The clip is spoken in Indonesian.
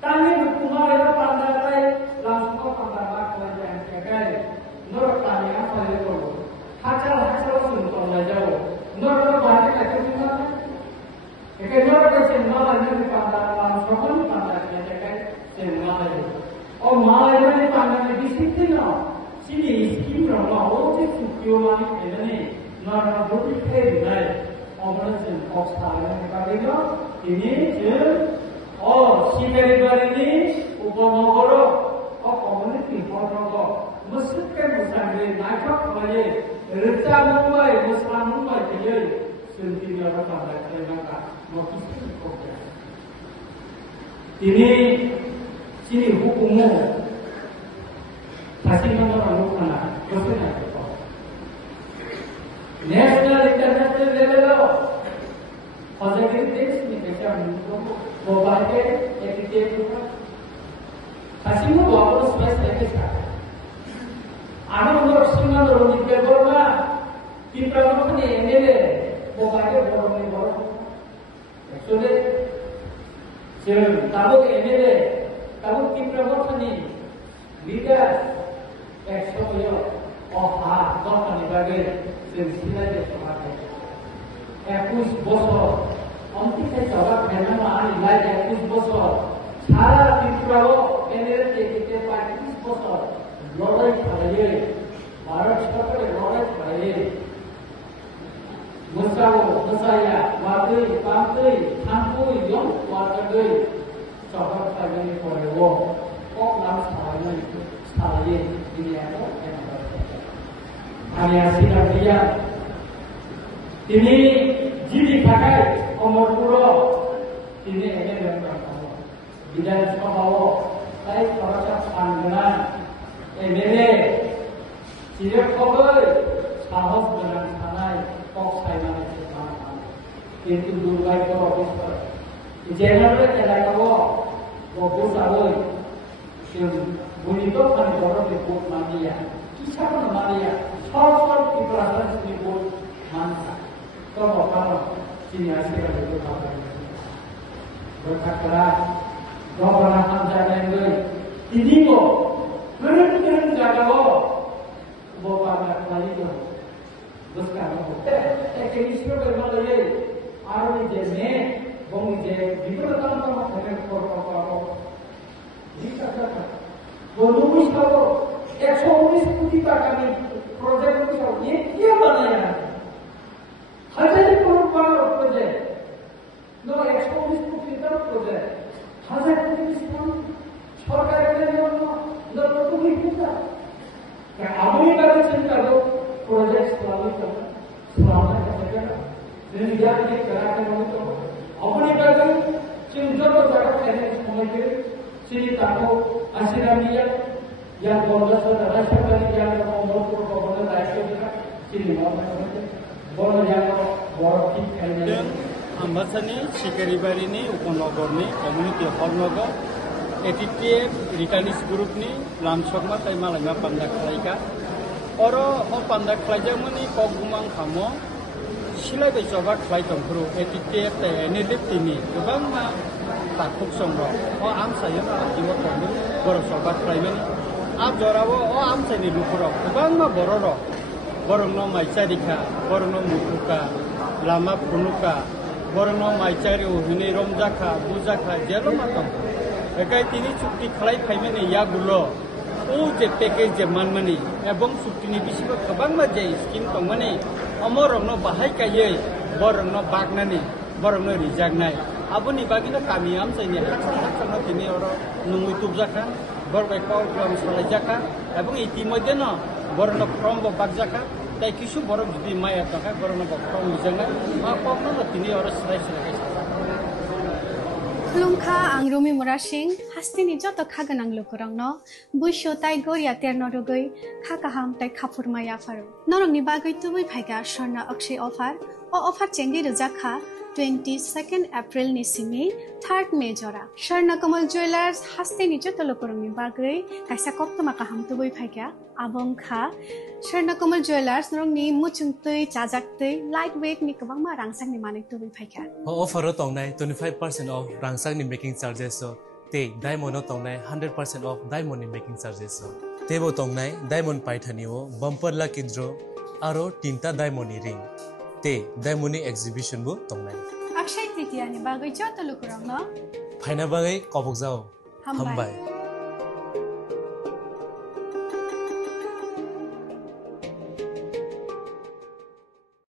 Kami berkumar itu pandai langsung pandai pelajaran sebagai menurut kami apa itu hasil sungguh pandai jauh menurut bahasa kita cuma menurut semua ini pandai langsung pandai sebagai semua itu oh malah ini pandai disiplin sini skim ramah otak sukiomani ini nara bukti kerja operasi oksana kita ini 시베리바리니 우버먹으러 커뮤니티 버러거 무스케 무산데 나이커거리 르짜문바이 무스라문바이 되게 순비려가 담당되나가 먹기스 거게 ini sini hukummu 자신감을 하나 요새는 알고 내셔널 인터내셔널 레벨로 어제는 댄스니 대장 mobile attitude का हसीनो वापस स्पेस लेके जाता आने उन्हें सिंगल रोनी पे बोलना कि प्रमुख ने एनेले मोबाइल बोलने बोल एक्चुअली सिर्फ ताबो एनेले ताबो कि प्रमुख ने लीडर एक्शन यो ओहा दोस्तनी बागे सिलसिला के समाप्त है 21 বছর অন্তিমে জবাব দেনা আর লাগে 21 বছর সারা ত্রিপুরাও এনের থেকে 35 বছর লড়াই চালিয়ে ভারত সরকারের লড়াই চালিয়ে মুসাও মুসাইয়া ওয়াদই পাঁচই থানপুই ইয়ং ওয়াদই জবাব চালিয়ে পড়েও কক নাম চালিয়ে দুনিয়াকে আমি আসিরা দিয়া তিনি যিনি থাকায় অমরপুর তিনি এনে বিধানসভাও তাই খরচা সানগোনাं এমএলএ চিরকবৈ সাহস গোনাं थानाय কক সাইনাनै কিন্তু দুর্ভাগ্য অবস্থা জেনারেল এলাকাও ববুসাबै जों बयनिबो फानि बर' रिपर्ट मानिया किसानो मानिया सर प्रिपारेशन रिपर्ट मानिया तो बकानो Sini hasil itu apa? Berkata, gubernur Hamzah Mendoi, ini kok, keren jaga kok, bawa anak lagi tu, buskan kok. Ekstremisme bermalah ye, arus jenis, bom jenis, dibuat tanpa dengan korban. Ini kata, bonus kau, 119 कोटी का कमी प्रोजेक्ट को ये क्या बनाया? हजार करोड़ का project no 119 कोटी का प्रोजेक्ट हजार कोटी डिस्काउंट सरकार के लिए नो तो नहीं होता क्या आदमी का चिंता दो प्रोजेक्ट स्वामी का स्वामी का जगह दुनिया के करा के तो अपनी बात चिंता को जगह कहने समय के चिंता को आशीर्वादिया या बोलना तो राष्ट्र का क्या ना बोल को बोलना राष्ट्र का चिंता में बोल जाओ बरफी खाने आम्बासानी सिकारिबारिनी उपनगरनी कम्युनिटी हल नगर एटीटीएफ रिटार्निस ग्रुपनी लामसकमा ताइमालाइमा पान्दा खालायका अरो अ पान्दा खालायजामोनि कगुमां खामो सिलाय बेजबा खालाय दंफोरु एटीटीएफ ताइ एनएलएफटिनि गोबांमा ताखुक संग अ आमसायो आदिमो तंबु बर सबा खालायमानि आप जराबो अ आमसायनि लुफुराव गोबांमा बरर बरंनो माइचारिखा बरंनो मुखुका लामा फुनुका बरंनो माइचारि उहिनि रमजाखा बुजाखा जेलो मातम एकाय तिनि चुक्ति खालाय फाइमानि यागुलो ओ जे पैकेज जे मानमानि एवं चुक्तिनि बिसिबो गोबांमा जे स्किम दंमानि अमरंनो बाहायकायै बरंनो बागनानि बरंनो रिजागनाय आबुनि बागिनो कामि आमसायनि हाथानो तिनि अरो नुङै तुबजाखा बरबायखौ ग्राम सालायजाखा एवं इतिमध्येनो बरनो फ्रम बागजाखा ताई किसु बरम जुदि माया तका बरनो फ्रम मिजांगा मा पकनो तिनि अरो सराय सराय खुलुमखा आं रुमि मुरा सिंह हास्तिनि जत खागोनां लोगोरांनो बुइसो ताई गोरिया तेरनो रुगै खाकाहाम ताई खाफुरमाया फारु नरंनि बागै तुबै फाइगा स्वर्णा अक्षय अफार चेंगि रजाखा 22 April ni simi 3 May jora Swarnakomal Jewelers haste ni joto lokorongni bagui kaisa koktoma kaham tubui phaika abong kha Swarnakomal Jewelers norongni muchungtui chajaktui lightweight ni kwbangma rangsakni manik tubui phaika offer o tongnai 25% off rangsakni making charges so te diamond o tongnai 100% off diamond ni making charges so tebo tongnai diamond paithani o bumper lucky draw aro tinta diamond ni ring te diamond ni exhibition bo tongnai Akshay Tritiya ni bagui joto lokorongno phaina bagai kobok jao Hambai. hambai